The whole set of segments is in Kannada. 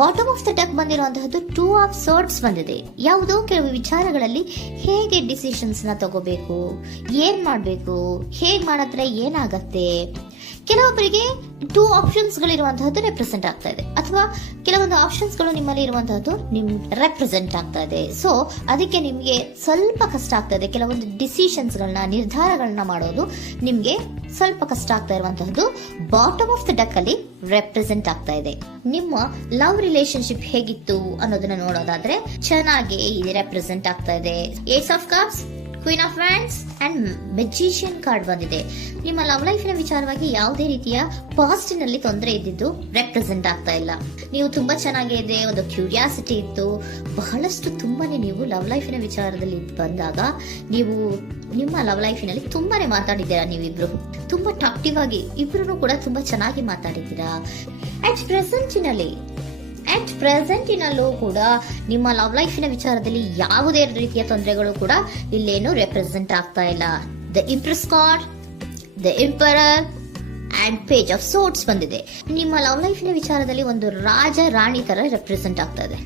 ಬಾಟಮ್ ಆಫ್ ದ ಡೆಕ್ ಬಂದಿರುವಂತಹದ್ದು 2 ಆಫ್ ಸೋರ್ಟ್ಸ್ ಬಂದಿದೆ. ಯಾವುದೋ ಕೆಲವು ವಿಚಾರಗಳಲ್ಲಿ ಹೇಗೆ ಡಿಸಿಷನ್ಸ್ ನ ತಗೋಬೇಕು, ಏನ್ ಮಾಡ್ಬೇಕು, ಹೇಗ್ ಮಾಡಿದ್ರೆ ಏನಾಗತ್ತೆ. ಕೆಲವೊಬ್ಬರಿಗೆ 2 ಆಪ್ಷನ್ಸ್ ಗಳಿರುವಂತಹದ್ದು ರೆಪ್ರೆಸೆಂಟ್ ಆಗ್ತಾ ಇದೆ, ಅಥವಾ ಕೆಲವೊಂದು ಆಪ್ಷನ್ಸ್ ಗಳು ನಿಮ್ಮಲ್ಲಿ ಇರುವಂತಹದ್ದು ರೆಪ್ರೆಸೆಂಟ್ ಆಗ್ತಾ ಇದೆ. ಸೊ ಅದಕ್ಕೆ ನಿಮ್ಗೆ ಸ್ವಲ್ಪ ಕಷ್ಟ ಆಗ್ತಾ ಇದೆ. ಕೆಲವೊಂದು ಡಿಸಿಷನ್ಸ್ ಗಳನ್ನ, ನಿರ್ಧಾರಗಳನ್ನ ಮಾಡೋದು ನಿಮ್ಗೆ ಸ್ವಲ್ಪ ಕಷ್ಟ ಆಗ್ತಾ ಇರುವಂತಹದ್ದು ಬಾಟಮ್ ಆಫ್ ದ ಡೆಕ್ ಅಲ್ಲಿ ರೆಪ್ರೆಸೆಂಟ್ ಆಗ್ತಾ ಇದೆ. ನಿಮ್ಮ ಲವ್ ರಿಲೇಶನ್ಶಿಪ್ ಹೇಗಿತ್ತು ಅನ್ನೋದನ್ನ ನೋಡೋದಾದ್ರೆ ಚೆನ್ನಾಗಿ ಇದು ರೆಪ್ರೆಸೆಂಟ್ ಆಗ್ತಾ ಇದೆ. Ace of cups, queen of wands and magician card ಬಂದಿದೆ. ನಿಮ್ಮ ಲವ್ ಲೈಫ್ ನ ವಿಚಾರವಾಗಿ ಯಾವುದೇ ರೀತಿಯ ಪಾಸಿಟಿವ್ ತೊಂದರೆ ಇದ್ದಿದ್ದು ರೆಪ್ರೆಸೆಂಟ್ ಆಗ್ತಾ ಇಲ್ಲ. ನೀವು ತುಂಬಾ ಚೆನ್ನಾಗಿದೆ, ಒಂದು ಕ್ಯೂರಿಯಾಸಿಟಿ ಇತ್ತು, ಬಹಳಷ್ಟು ತುಂಬಾನೇ ನೀವು ಲವ್ ಲೈಫಿನ ವಿಚಾರದಲ್ಲಿ ಬಂದಾಗ ನೀವು ನಿಮ್ಮ ಲವ್ ಲೈಫಿನಲ್ಲಿ ತುಂಬಾನೇ ಮಾತಾಡಿದ್ದೀರಾ. ನೀವಿಬ್ರು ತುಂಬಾ ಟಾಕ್ಟಿವ್ ಆಗಿ ಇಬ್ರು ಕೂಡ ತುಂಬಾ ಚೆನ್ನಾಗಿ ಮಾತಾಡಿದ್ದೀರಾ. ಅಟ್ ಪ್ರೆಸೆಂಟಿನಲ್ಲೂ ಕೂಡ ನಿಮ್ಮ ಲವ್ ಲೈಫಿನ ವಿಚಾರದಲ್ಲಿ ಯಾವುದೇ ರೀತಿಯ ತೊಂದರೆಗಳು ಕೂಡ ಇಲ್ಲೇನು ರೆಪ್ರೆಸೆಂಟ್ ಆಗ್ತಾ ಇಲ್ಲ. The Impress card, the emperor and page of swords ಬಂದಿದೆ. ನಿಮ್ಮ ಲವ್ ಲೈಫಿನ ವಿಚಾರದಲ್ಲಿ ಒಂದು ರಾಜ ರಾಣಿ ತರ ರೆಪ್ರೆಸೆಂಟ್ ಆಗ್ತಾ ಇದೆ.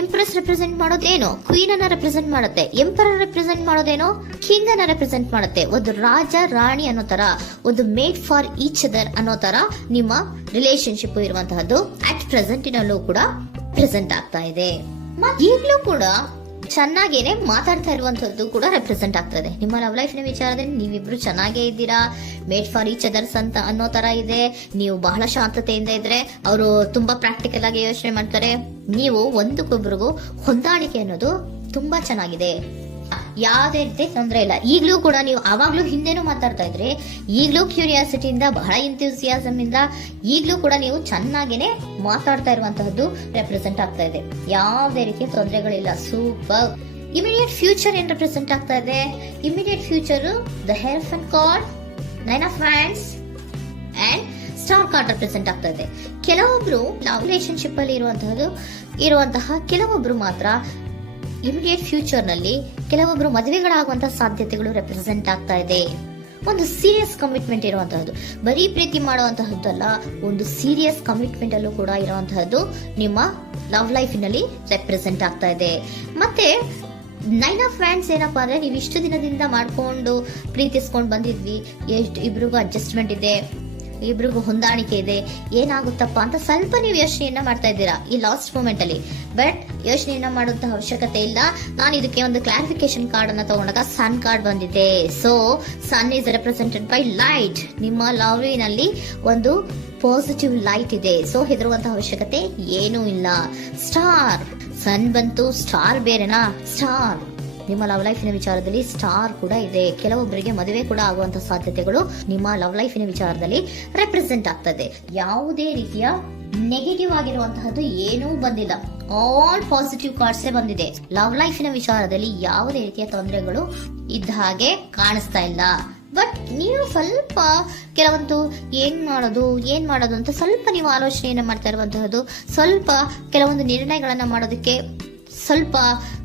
ಇಂಪ್ರೆಸ್ ರೆಪ್ರೆಸೆಂಟ್ ಮಾಡೋದೇನೋ ಕ್ವೀನ್ ಅನ್ನ ರೆಪ್ರೆಸೆಂಟ್ ಮಾಡುತ್ತೆ, ಎಂಪರರ್ ರೆಪ್ರೆಸೆಂಟ್ ಮಾಡೋದೇನೋ ಕಿಂಗ್ ಅನ್ನ ರೆಪ್ರೆಸೆಂಟ್ ಮಾಡುತ್ತೆ. ಒಂದು ರಾಜ ರಾಣಿ ಅನ್ನೋ ತರ, ಒಂದು ಮೇಡ್ ಫಾರ್ ಈಚ್ ಅದರ್ ಅನ್ನೋ ತರ ನಿಮ್ಮ ರಿಲೇಶನ್ಶಿಪ್ ಇರುವಂತಹದ್ದು ಅಟ್ ಪ್ರೆಸೆಂಟಿನಲ್ಲೂ ಕೂಡ ಪ್ರೆಸೆಂಟ್ ಆಗ್ತಾ ಇದೆ. ಈಗಲೂ ಕೂಡ ಚೆನ್ನಾಗೇನೆ ಮಾತಾಡ್ತಾ ಇರುವಂತದ್ದು ಕೂಡ ರೆಪ್ರೆಸೆಂಟ್ ಆಗ್ತಾ ಇದೆ. ನಿಮ್ಮ ಲವ್ ಲೈಫ್ ನ ವಿಚಾರದಲ್ಲಿ ನೀವಿಬ್ರು ಚೆನ್ನಾಗೇ ಇದ್ದೀರಾ, ಮೇಡ್ ಫಾರ್ ಈಚ್ ಅದರ್ಸ್ ಅಂತ ಅನ್ನೋ ತರ ಇದೆ. ನೀವು ಬಹಳ ಶಾಂತತೆಯಿಂದ ಇದ್ರೆ ಅವರು ತುಂಬಾ ಪ್ರಾಕ್ಟಿಕಲ್ ಆಗಿ ಯೋಚನೆ ಮಾಡ್ತಾರೆ. ನೀವು ಒಂದಕ್ಕೊಬ್ರಿಗೂ ಹೊಂದಾಣಿಕೆ ಅನ್ನೋದು ತುಂಬಾ ಚೆನ್ನಾಗಿದೆ, ಯಾವುದೇ ರೀತಿ ತೊಂದರೆ ಇಲ್ಲ. ಈಗಲೂ ಕೂಡ ನೀವು ಅವಾಗ್ಲೂ ಹಿಂದೆನೂ ಮಾತಾಡ್ತಾ ಇದ್ರಿ, ಈಗಲೂ ಕ್ಯೂರಿಯಾಸಿಟಿಯಿಂದ, ಬಹಳ ಇಂಥ್ಯೂಸಿಯಾಸಮ್ ಇಂದ ಈಗಲೂ ಕೂಡ ನೀವು ಚೆನ್ನಾಗೇನೆ ಮಾತಾಡ್ತಾ ಇರುವಂತಹದ್ದು ರೆಪ್ರೆಸೆಂಟ್ ಆಗ್ತಾ ಇದೆ. ಯಾವುದೇ ರೀತಿಯ ತೊಂದರೆಗಳಿಲ್ಲ, ಸೂಪರ್. ಇಮಿಡಿಯೇಟ್ ಫ್ಯೂಚರ್ ಏನ್ ರೆಪ್ರೆಸೆಂಟ್ ಆಗ್ತಾ ಇದೆ? Immediate future the hierophant card, 9 of wands and star card represent ಆಗ್ತಾ ಇದೆ. ಕೆಲವೊಬ್ರು ಲವ್ ರಿಲೇಶನ್ಶಿಪ್ ಅಲ್ಲಿ ಇರುವಂತಹ ಕೆಲವೊಬ್ರು ಮಾತ್ರ ಇಮಿಡಿಯೇಟ್ ಫ್ಯೂಚರ್ ನಲ್ಲಿ ಕೆಲವೊಬ್ರು ಮದುವೆಗಳಾಗುವಂತಹ ಸಾಧ್ಯತೆಗಳು ರೆಪ್ರೆಸೆಂಟ್ ಆಗ್ತಾ ಇದೆ. ಒಂದು ಸೀರಿಯಸ್ ಕಮಿಟ್ಮೆಂಟ್ ಇರುವಂತಹದ್ದು, ಬರೀ ಪ್ರೀತಿ ಮಾಡುವಂತಹದ್ದಲ್ಲ, ಒಂದು ಸೀರಿಯಸ್ ಕಮಿಟ್ಮೆಂಟ್ ಅಲ್ಲೂ ಕೂಡ ಇರುವಂತಹದ್ದು ನಿಮ್ಮ ಲವ್ ಲೈಫಿನಲ್ಲಿ ರೆಪ್ರೆಸೆಂಟ್ ಆಗ್ತಾ ಇದೆ. ಮತ್ತೆ 9 ಆಫ್ ವ್ಯಾಂಡ್ಸ್ ಏನಪ್ಪಾ ಅಂದ್ರೆ, ನೀವು ಇಷ್ಟು ದಿನದಿಂದ ಮಾಡ್ಕೊಂಡು ಪ್ರೀತಿಸ್ಕೊಂಡು ಬಂದಿದ್ವಿ, ಇಬ್ರಿಗೂ ಅಡ್ಜಸ್ಟ್ಮೆಂಟ್ ಇದೆ, ಇಬ್ರಿಗೂ ಹೊಂದಾಣಿಕೆ ಇದೆ, ಏನಾಗುತ್ತಪ್ಪ ಅಂತ ಸ್ವಲ್ಪ ನೀವು ಯೋಚನೆಯನ್ನ ಮಾಡ್ತಾ ಇದ್ದೀರಾ ಈ ಲಾಸ್ಟ್ ಮೂಮೆಂಟ್ ಅಲ್ಲಿ. ಬಟ್ ಯೋಚನೆಯನ್ನ ಮಾಡುವಂತ ಅವಶ್ಯಕತೆ ಇಲ್ಲ. ನಾನು ಇದಕ್ಕೆ ಒಂದು ಕ್ಲಾರಿಫಿಕೇಶನ್ ಕಾರ್ಡ್ ಅನ್ನ ತಗೊಂಡಾಗ ಸನ್ ಕಾರ್ಡ್ ಬಂದಿದೆ. So sun is represented by light. ನಿಮ್ಮ ಲವ್ನಲ್ಲಿ ಒಂದು ಪಾಸಿಟಿವ್ ಲೈಟ್ ಇದೆ. ಸೊ ಹೆದರುವಂತಹ ಅವಶ್ಯಕತೆ ಏನೂ ಇಲ್ಲ. ಸ್ಟಾರ್, ಸನ್ ಬಂತು, ಸ್ಟಾರ್ ಬೇರೆನಾ? ಸ್ಟಾರ್ ನಿಮ್ಮ ಲವ್ ಲೈಫಿನ ವಿಚಾರದಲ್ಲಿ ಸ್ಟಾರ್ ಕೂಡ ಇದೆ. ಕೆಲವೊಬ್ಬರಿಗೆ ಮದುವೆ ಕೂಡ ಆಗುವಂತಹ ಸಾಧ್ಯತೆಗಳು ನಿಮ್ಮ ಲವ್ ಲೈಫಿನ ವಿಚಾರದಲ್ಲಿ ರೆಪ್ರೆಸೆಂಟ್ ಆಗ್ತದೆ. ಯಾವುದೇ ರೀತಿಯ ನೆಗೆಟಿವ್ ಆಗಿರುವಂತಹದ್ದು ಏನೂ ಬಂದಿಲ್ಲ, ಆಲ್ ಪಾಸಿಟಿವ್ ಕಾರ್ಡ್ಸ್ ಬಂದಿದೆ. ಲವ್ ಲೈಫಿನ ವಿಚಾರದಲ್ಲಿ ಯಾವುದೇ ರೀತಿಯ ತೊಂದರೆಗಳು ಇದ್ದ ಹಾಗೆ ಕಾಣಿಸ್ತಾ ಇಲ್ಲ. ಬಟ್ ನೀವು ಸ್ವಲ್ಪ ಕೆಲವೊಂದು ಏನ್ ಮಾಡೋದು ಅಂತ ಸ್ವಲ್ಪ ನೀವು ಆಲೋಚನೆಯನ್ನ ಮಾಡ್ತಾ ಇರುವಂತಹದ್ದು, ಸ್ವಲ್ಪ ಕೆಲವೊಂದು ನಿರ್ಣಯಗಳನ್ನ ಮಾಡೋದಕ್ಕೆ ಸ್ವಲ್ಪ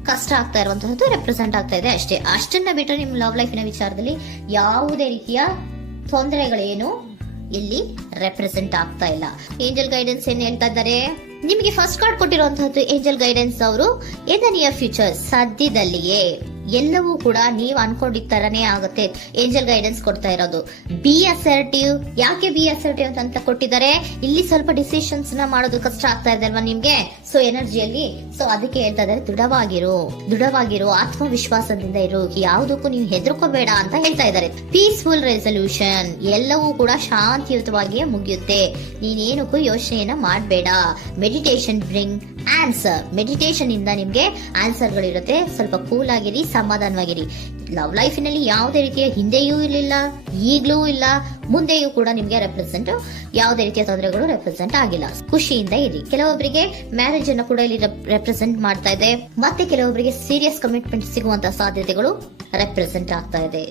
ಕಷ್ಟ ಆಗ್ತಾ ಇರುವಂತಹದ್ದು ರೆಪ್ರೆಸೆಂಟ್ ಆಗ್ತಾ ಇದೆ ಅಷ್ಟೇ. ಅಷ್ಟನ್ನ ಬಿಟ್ಟರೆ ನಿಮ್ಮ ಲವ್ ಲೈಫಿನ ವಿಚಾರದಲ್ಲಿ ಯಾವುದೇ ರೀತಿಯ ತೊಂದರೆಗಳೇನು ಇಲ್ಲಿ ರೆಪ್ರೆಸೆಂಟ್ ಆಗ್ತಾ ಇಲ್ಲ. ಏಂಜಲ್ ಗೈಡೆನ್ಸ್ ಏನ್ ಹೇಳ್ತಾ ಇದ್ದಾರೆ? ನಿಮಗೆ ಫಸ್ಟ್ ಕಾರ್ಡ್ ಕೊಟ್ಟಿರುವಂತಹದ್ದು ಏಂಜಲ್ ಗೈಡೆನ್ಸ್ ಅವರು ಇನ್ ದ ನಿಯರ್ ಫ್ಯೂಚರ್, ಸದ್ಯದಲ್ಲಿಯೇ ಎಲ್ಲವೂ ಕೂಡ ನೀವು ಅನ್ಕೊಂಡಿದ್ದ ತರನೇ ಆಗುತ್ತೆ. ಏಂಜಲ್ ಗೈಡೆನ್ಸ್ ಕೊಡ್ತಾ ಇರೋದು ಬಿ ಅಸರ್ಟಿವ್. ಯಾಕೆ ಬಿ ಅಸರ್ಟಿವ್ ಅಂತ ಕೊಟ್ಟಿದ್ದಾರೆ? ಇಲ್ಲಿ ಸ್ವಲ್ಪ ಡಿಸಿಷನ್ಸ್ ನ ಮಾಡೋದು ಕಷ್ಟ ಆಗ್ತಾ ಇದೆ ಅಲ್ವಾ ನಿಮ್ಗೆ, ಸೊ ಎನರ್ಜಿಯಲ್ಲಿ. ಸೊ ಅದಕ್ಕೆ ಹೇಳ್ತಾ ಇದ್ದಾರೆ ದೃಢವಾಗಿರು, ಆತ್ಮವಿಶ್ವಾಸದಿಂದ ಇರು, ಯಾವುದಕ್ಕೂ ನೀವು ಹೆದರ್ಕೋಬೇಡ ಅಂತ ಹೇಳ್ತಾ ಇದ್ದಾರೆ. ಪೀಸ್ಫುಲ್ ರೆಸಲ್ಯೂಷನ್, ಎಲ್ಲವೂ ಕೂಡ ಶಾಂತಿಯುತವಾಗಿಯೇ ಮುಗಿಯುತ್ತೆ, ನೀನೇನಕ್ಕೂ ಯೋಚನೆಯನ್ನ ಮಾಡಬೇಡ. ಮೆಡಿಟೇಷನ್ ಬ್ರಿಂಗ್ ಆನ್ಸರ್, ಮೆಡಿಟೇಷನ್ ಇಂದ ನಿಮ್ಗೆ ಆನ್ಸರ್ ಗಳಿರುತ್ತೆ. ಸ್ವಲ್ಪ ಕೂಲ್ ಆಗಿರಿ, ಸಮಾಧಾನವಾಗಿರಿ. ಲವ್ ಲೈಫಿನಲ್ಲಿ ಯಾವುದೇ ರೀತಿಯ ಹಿಂದೆಯೂ ಇರಲಿಲ್ಲ, ಈಗಲೂ ಇಲ್ಲ, ಮುಂದೆಯೂ ಕೂಡ ನಿಮ್ಗೆ ಯಾವುದೇ ರೀತಿಯ ತೊಂದರೆಗಳು ರೆಪ್ರೆಸೆಂಟ್ ಆಗಿಲ್ಲ. ಖುಷಿಯಿಂದ ಇರಿ. ಕೆಲವೊಬ್ಬರಿಗೆ ಮ್ಯಾರೇಜ್ ಅನ್ನು ಕೂಡ ಇಲ್ಲಿ ರೆಪ್ರೆಸೆಂಟ್ ಮಾಡ್ತಾ ಇದೆ. ಮತ್ತೆ ಕೆಲವೊಬ್ಬರಿಗೆ ಸೀರಿಯಸ್ ಕಮಿಟ್ಮೆಂಟ್ ಸಿಗುವಂತಹ ಸಾಧ್ಯತೆಗಳು ರೆಪ್ರೆಸೆಂಟ್ ಆಗ್ತಾ ಇದೆ.